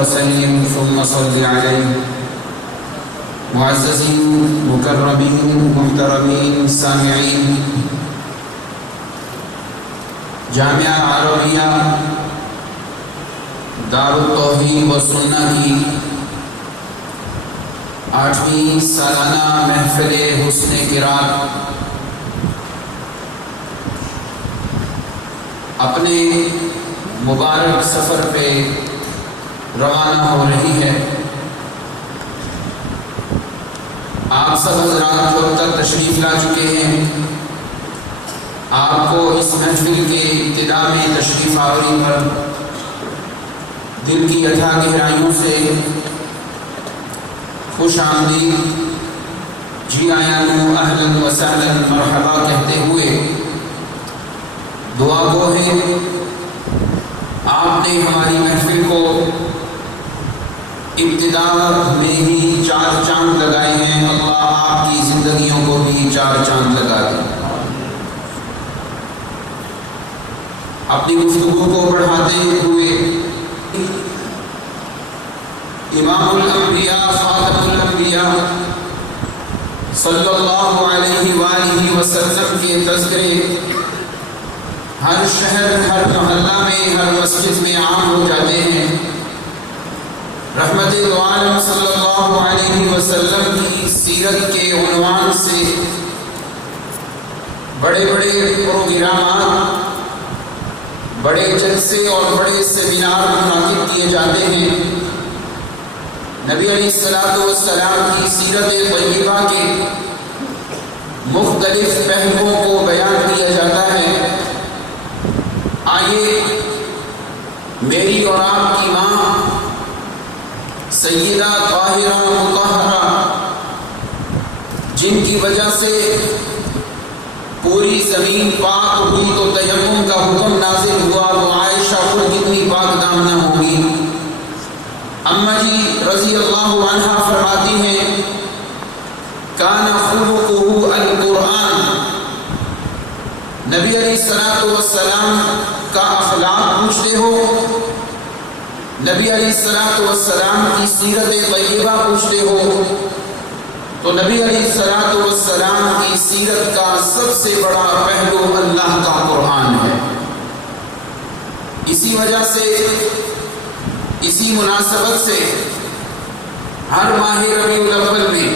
وسلم ثم صل عليه. معززین، مکرمین، محترمین سامعین، جامعہ عربیہ دار التوحید و سنہ کی 8ویں سالانہ محفل حسن قرات اپنے مبارک سفر پہ روانہ ہو رہی ہے۔ آپ سب حضرات جو اب تک تشریف لا چکے ہیں، آپ کو اس محفل کے ابتدا میں تشریف آوری پر دل کی اتھاہ گہرائیوں سے خوش آمدید، جی آیاں نو، اہلاً و سہلاً، مرحبا کہتے ہوئے دعا گو ہے آپ نے ہماری محفل کو ابتدا میں ہی 4 چاند لگائے ہیں۔ اللہ آپ کی زندگیوں کو بھی 4 چاند لگا دیں۔ اپنی گفتگو کو بڑھاتے ہوئے امام الانبیاء خاتم الانبیاء صلی اللہ علیہ وآلہ وسلم کے تذکرے ہر شہر، ہر محلہ میں، ہر مسجد میں عام ہو جاتے ہیں۔ رحمت دو عالم صلی اللہ علیہ وسلم کی سیرت کے عنوان سے بڑے بڑے پروگرامات، بڑے جلسے اور بڑے سیمینار منعقد کیے جاتے ہیں۔ نبی علیہ السلام کی سیرت طیبہ کے مختلف پہلوؤں کو بیان کیا جاتا ہے۔ آئیے میری اور آپ کی ماں سیدہ طاہرہ مطہرہ، جن کی وجہ سے پوری زمین پاک ہوئی تو تیمم کا حکم نازل ہوا، تو عائشہ خود کتنی پاک دامنہ ہوگی۔ اماں جی رضی اللہ عنہا فرماتی ہیں کان خلقہ القرآن، نبی علیہ السلام کا اخلاق پوچھتے ہو، نبی علیہ السلام کی سیرت طیبہ پوچھتے ہو، تو نبی علیہ السلام کی سیرت کا سب سے بڑا پہلو اللہ کا قرآن ہے۔ اسی وجہ سے، اسی مناسبت سے ہر ماہ ربیع الاول میں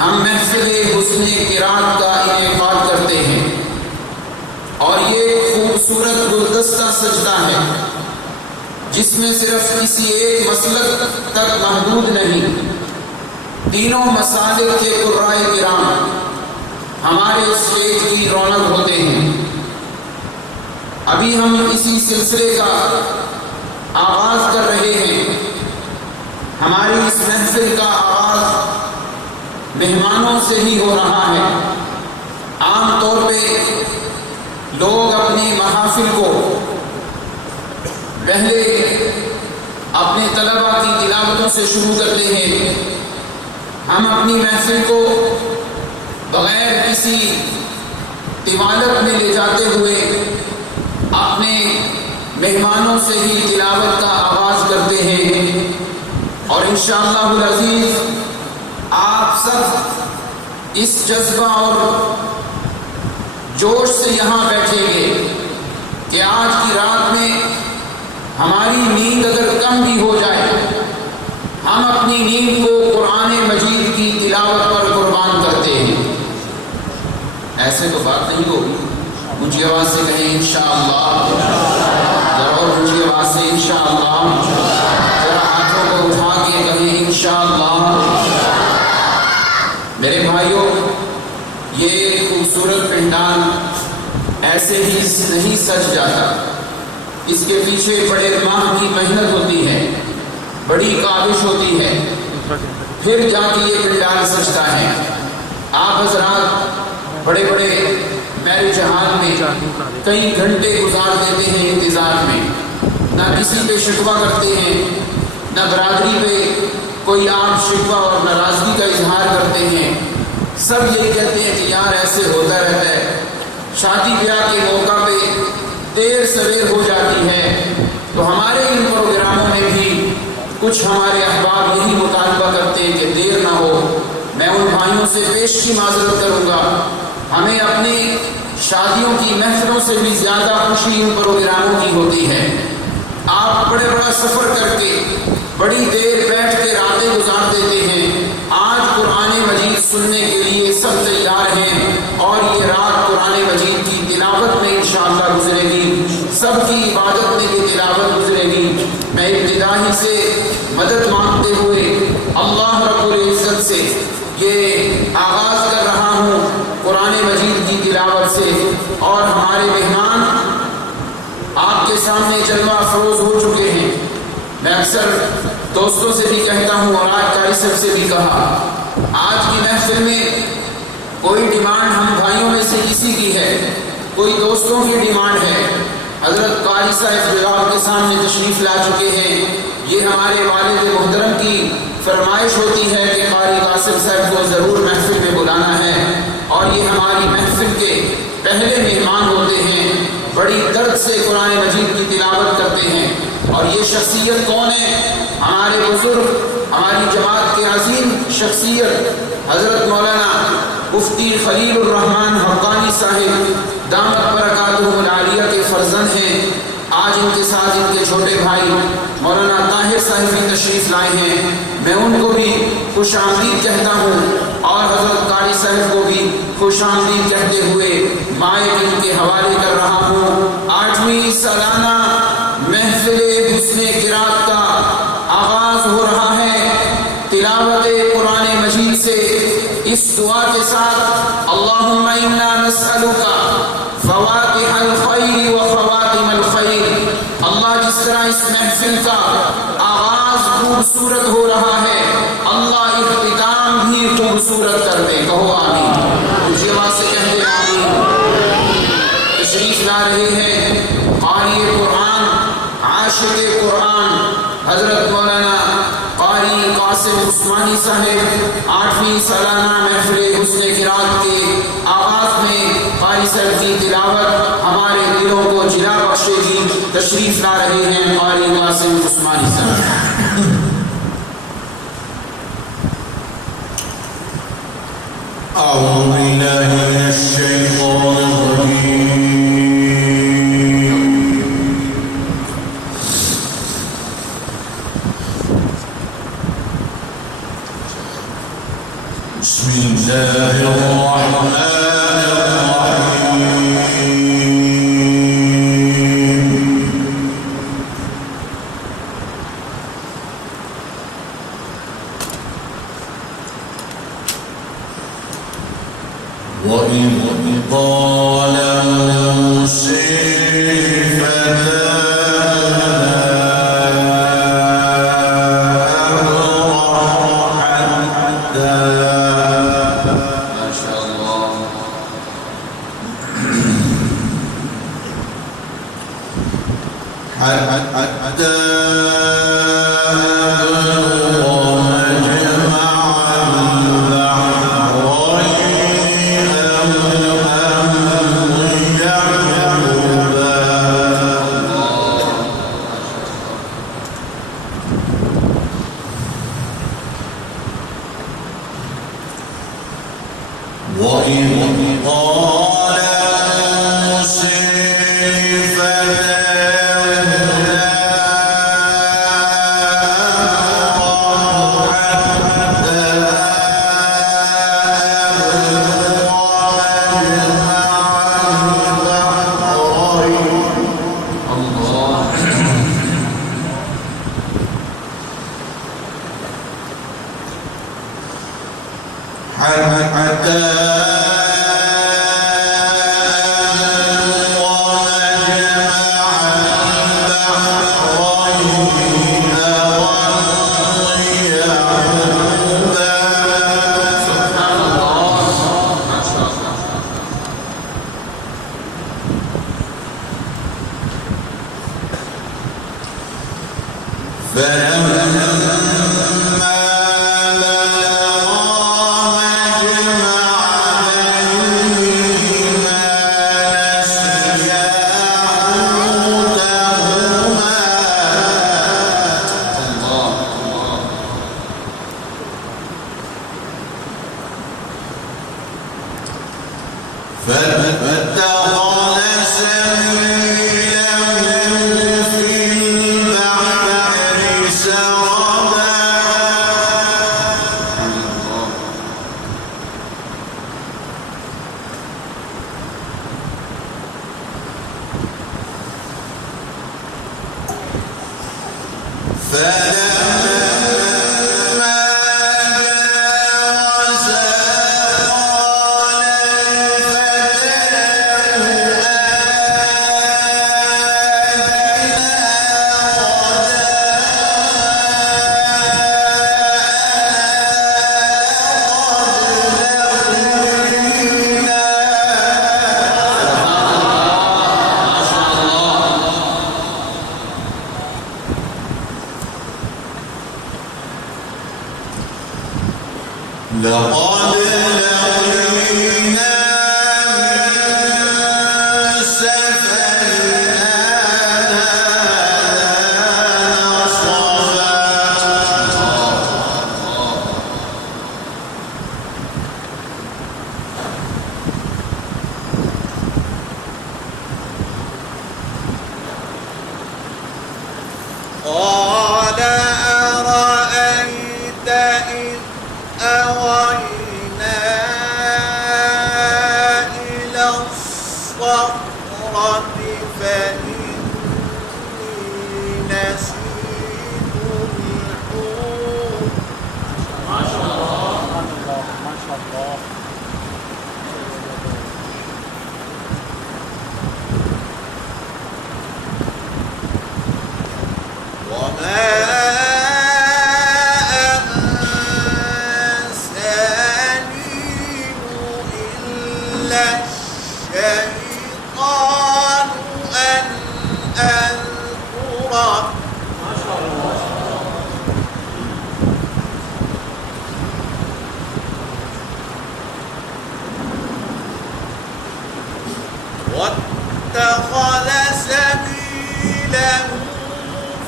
ہم محفل حسن قرات کا انعقاد کرتے ہیں، اور یہ خوبصورت گلدستہ سجدہ ہے جس میں صرف کسی ایک مسلک تک محدود نہیں، تینوں مسالک کے قرائے کرام ہمارے اسٹیج کی رونق ہوتے ہیں۔ ابھی ہم اسی سلسلے کا آغاز کر رہے ہیں۔ ہماری اس محفل کا آغاز مہمانوں سے ہی ہو رہا ہے۔ عام طور پہ لوگ اپنی محافل کو پہلے اپنے طلباء کی تلاوتوں سے شروع کرتے ہیں۔ ہم اپنی محفل کو بغیر کسی تلاوت میں لے جاتے ہوئے اپنے مہمانوں سے ہی تلاوت کا آغاز کرتے ہیں، اور انشاءاللہ العزیز آپ سب اس جذبہ اور جوش سے یہاں بیٹھیں گے کہ آج کی رات میں ہماری نیند اگر کم بھی ہو جائے، ہم اپنی نیند کو قرآن مجید کی تلاوت پر قربان کرتے ہیں۔ ایسے تو بات نہیں ہوگی، اونچی آواز سے کہیں انشاءاللہ، ضرور اونچی آواز سے انشاءاللہ، ذرا ہاتھوں کو اٹھا کے کہیں انشاءاللہ۔ میرے بھائیوں، یہ خوبصورت پنڈال ایسے ہی نہیں سج جاتا، اس کے پیچھے بڑے ماہ کی محنت ہوتی ہے، بڑی کاوش ہوتی ہے، پھر جا کے یہ پنڈال سجتا ہے۔ آپ حضرات بڑے بڑے میرج ہال میں کئی گھنٹے گزار دیتے ہیں انتظار میں، نہ کسی پہ شکوہ کرتے ہیں، نہ برادری پہ کوئی آپ شکوہ اور ناراضگی کا اظہار کرتے ہیں۔ سب یہی کہتے ہیں کہ یار ایسے ہوتا رہتا ہے، شادی بیاہ کے موقع پہ دیر سویر ہو جاتی ہے، تو ہمارے ان پروگراموں میں بھی کچھ ہمارے احباب یہی مطالبہ کرتے ہیں کہ دیر نہ ہو. میں ان بھائیوں سے پیش کی معذرت کروں گا. ہمیں اپنی شادیوں کی محفلوں سے بھی زیادہ خوشی ان پروگراموں کی ہوتی ہے. آپ بڑے بڑا سفر کر کے بڑی دیر بیٹھ کے راتیں گزار دیتے ہیں. آج قرآن مجید سننے کے لیے سب تیار ہیں اور یہ رات قرآن مجید کی تلاوت میں انشاءاللہ گزرے گی. سب کی عبادت میں یہ تلاوت گزرے گی. میں ابتدا ہی سے مدد مانگتے ہوئے اللہ رب العزت سے یہ آغاز کر رہا ہوں قرآن مجید کی تلاوت سے. اور ہمارے مہمان آپ کے سامنے جلوہ افروز ہو چکے ہیں. میں اکثر دوستوں سے بھی کہتا ہوں اور آج قاری صاحب سے بھی کہا, آج کی محفل میں کوئی ڈیمانڈ ہم بھائیوں میں سے کسی کی ہے, کوئی دوستوں کی ڈیمانڈ ہے. حضرت قاری صاحب جو آپ کے سامنے تشریف لا چکے ہیں, یہ ہمارے والد محترم کی فرمائش ہوتی ہے کہ قاری قاسم صاحب کو ضرور محفل میں بلانا ہے, اور یہ ہماری محفل کے پہلے مہمان ہوتے ہیں. بڑی درد سے قرآن مجید کی تلاوت کرتے ہیں. اور یہ شخصیت کون ہے؟ ہمارے بزرگ, ہماری جماعت کے عظیم شخصیت حضرت مولانا مفتی خلیل الرحمن حقانی صاحب دامت برکاتہ العالیہ کے فرزند ہیں. آج ان کے ساتھ ان کے چھوٹے بھائی مولانا طاہر صاحب بھی تشریف لائے ہیں. میں ان کو بھی خوش آمدید کہتا ہوں اور حضرت قاری صاحب کو بھی خوش آمدید کہتے ہوئے مائک ان کے حوالے کر رہا ہوں. 8ویں سالانہ محفل حسن قرات کا آغاز ہو رہا ہے تلاوت قرآن مجید سے, اس دعا کے ساتھ اللہم انا نسألک فواتح الخیر و خواتم الخیر. اللہ جس طرح اس محفل کا آغاز خوبصورت ہو رہا ہے, اللہ اختتام بھی خوبصورت کر دے. کہو آمین. اسی آواز سے کہتے آمین. تشریف لا رہے ہیں قاری قرآن, عاشق قرآن حضرت مولانا قاری قاسم عثمانی صاحب. 8ویں سالانہ محفل حسن قرات کے آغاز میں قاری صاحب کی تلاوت ہمارے دلوں کو جلا بخشے گی. تشریف لا رہے ہیں قاری قاسم عثمانی صاحب. أعوذ بالله من الشيطان الرجيم. بسم الله الرحمن الرحيم. وإذ قال موسى لقد لقينا من سفرنا نصبا قال أرأيت إذ أوينا إلى الصخرة فإني نسيت الحوت ما شاء الله ما شاء الله وما أنسانيه إلا الشيطان أن أذكره ما شاء الله واتخذ سبيله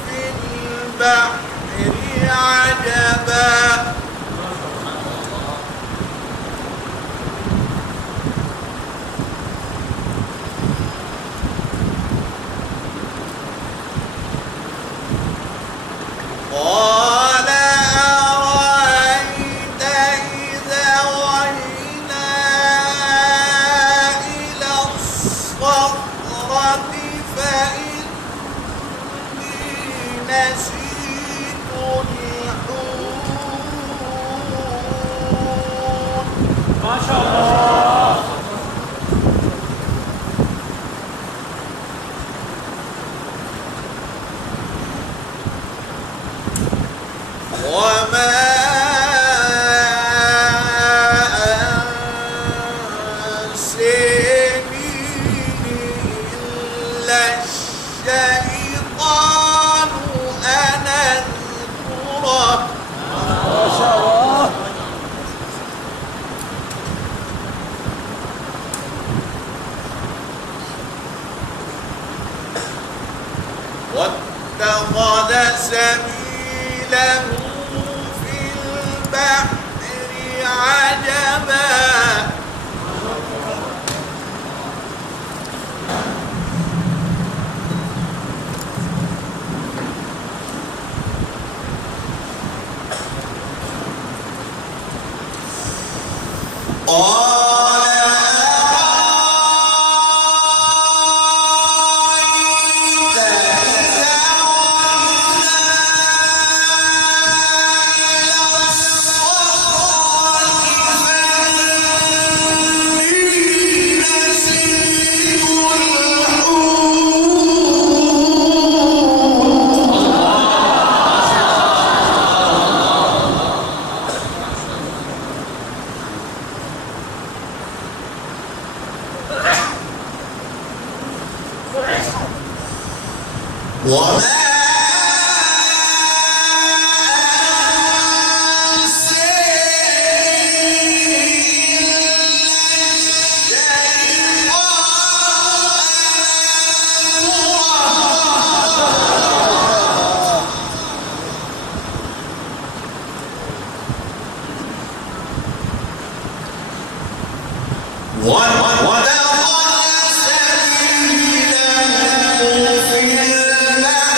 في البحر عجبا قال أرأيت إذا وينا إلى الصخرة فإني نسيت الحوت ما شاء الله وما أنسانيه إلا الشيطان أن أذكره ما شاء الله واتخذ سبيله في البحر عجبا قال أرأيت إذا وينا إلى الصخرة فإني نسيت الحوت وما ودخل سبيله في البحر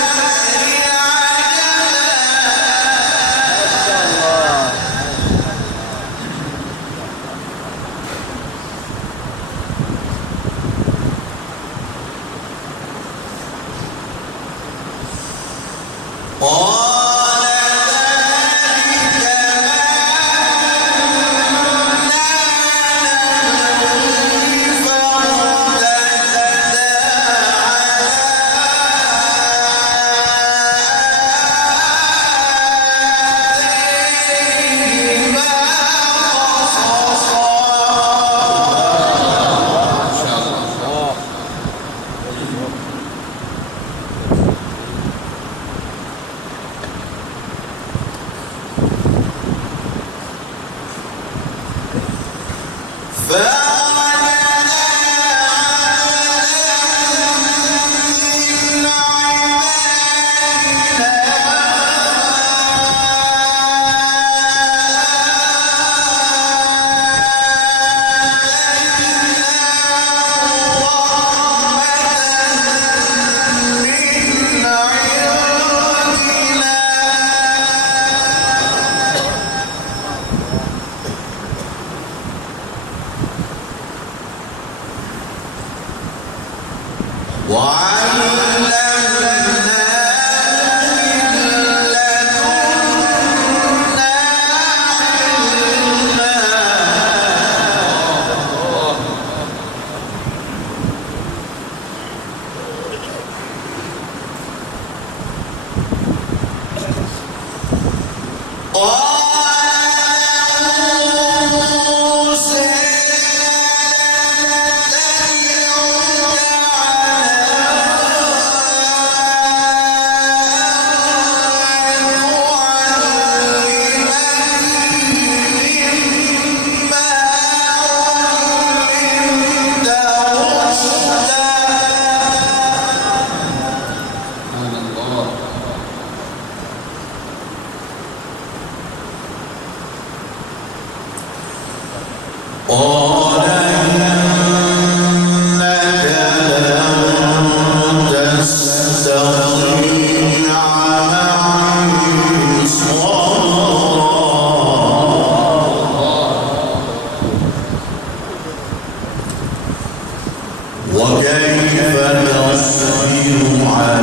عجبا وكيف تصبر على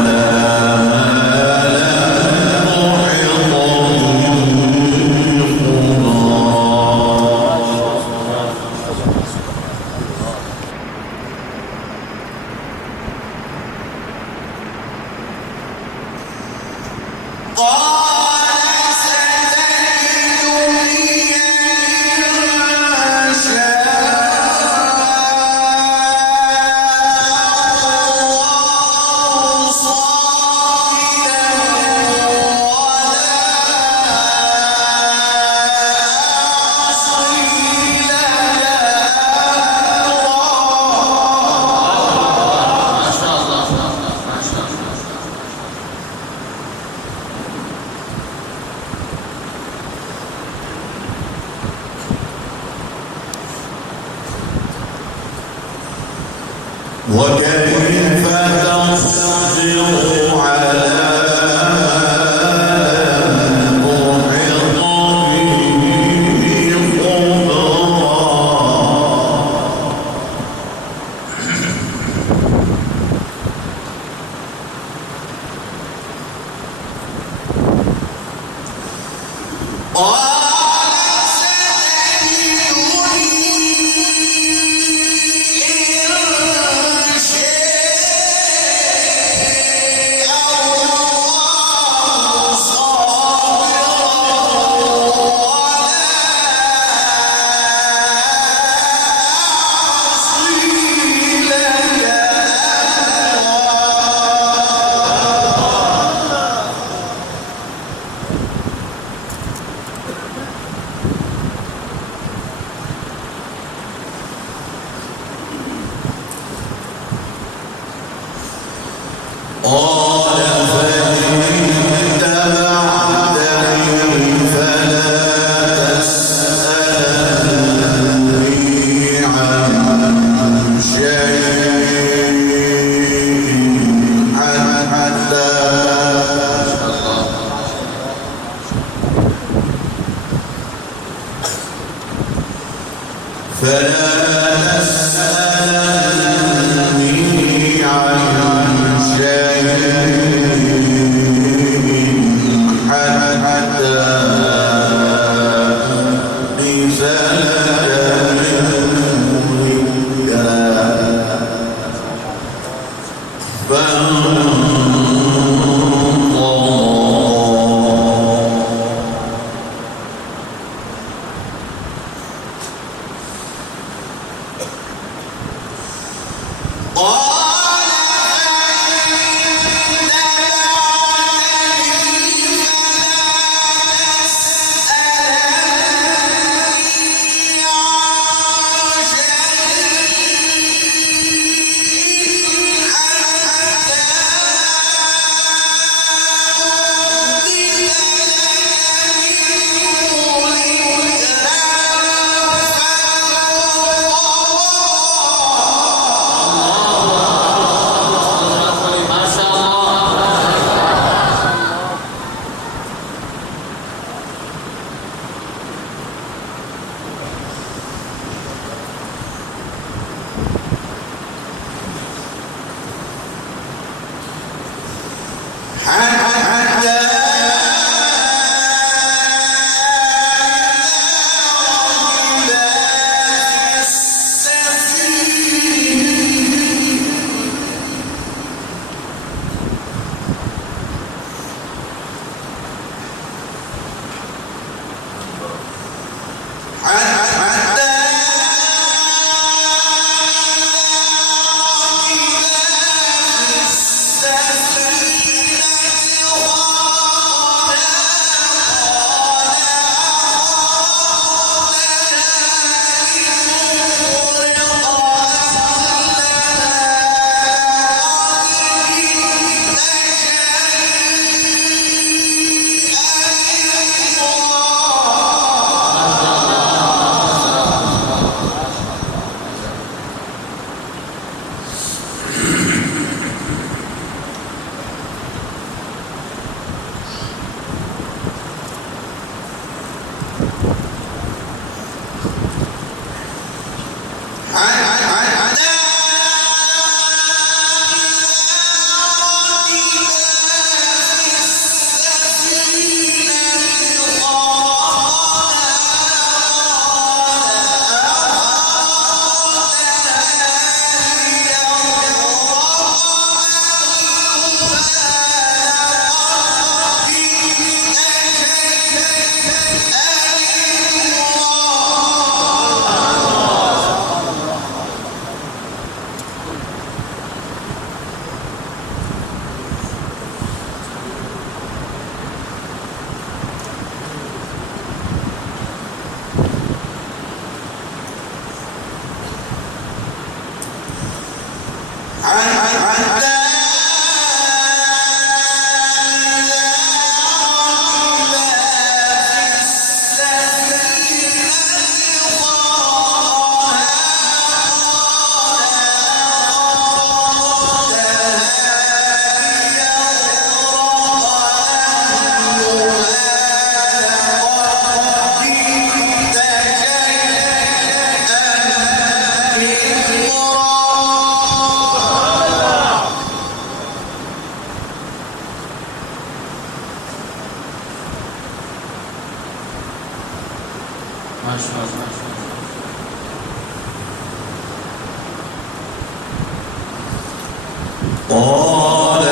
قال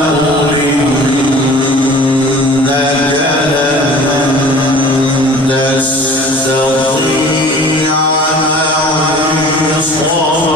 قل إنك لن تستطيع معي صبرا